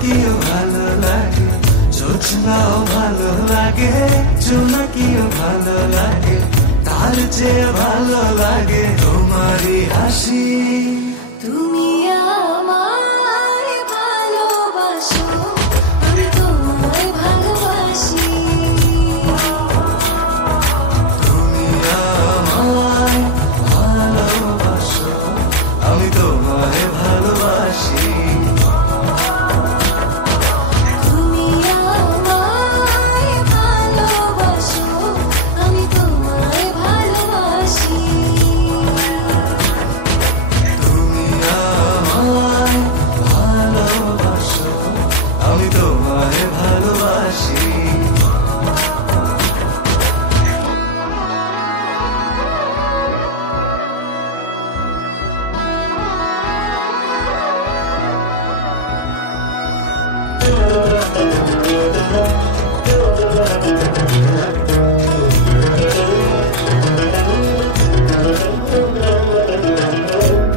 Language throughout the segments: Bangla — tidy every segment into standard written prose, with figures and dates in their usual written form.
জোনাকিও ভালো লাগে, জোছনাও ভালো লাগে, জোনাকিও ভালো লাগে, তার চেয়ে ভালো লাগে তোমারই হাসি। তুমি আমায় ভালোবাসো, আমি তোমায় ভালোবাসি। তুমি আমায় ভালোবাসো, আমি তোমায় ভালোবাসি। তুমি আমায় ভালোবাসো, আমি তোমায় ভালোবাসি। তুমি আমায় ভালোবাসো, আমি তোমায় ভালোবাসি।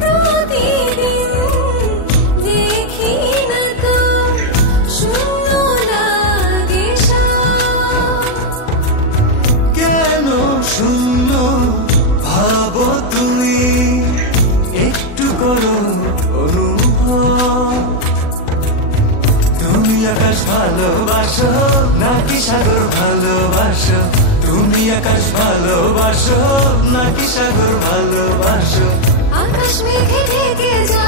প্রতিদিন দেখি না তো শূন্য লাগে সব। কেন শূন্য ভাবো তুমি, একটু করো অনুভব। তুমি আকাশ ভালোবাসো নাকি সাগর ভালোবাসো, তুমি আকাশ ভালোবাসো নাকি সাগর ভালোবাসো। আকাশ মেঘে ঢেকে যায়।